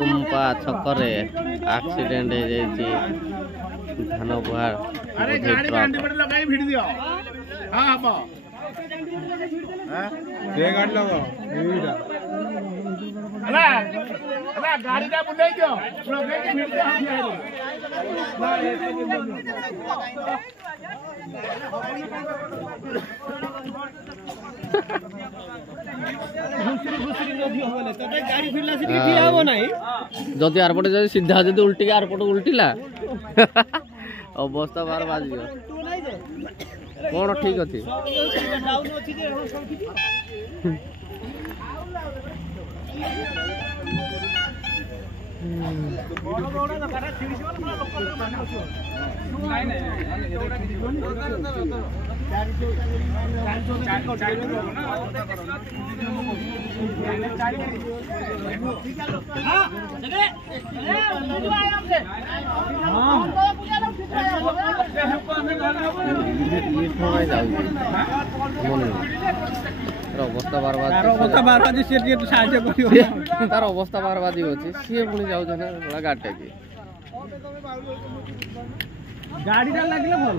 गुम्पा छकरे accident हो जाइए धान बुहार जदि आरपटे जब सीधा जब उल्टी आरपट उल्टिला अवस्था बार बाज कौन ठीक अच्छी अवस्था बर्बाद तार अवस्था बर्बाद अच्छी सी पुणी जाऊँ गाड़ी गाड़ी लगे भल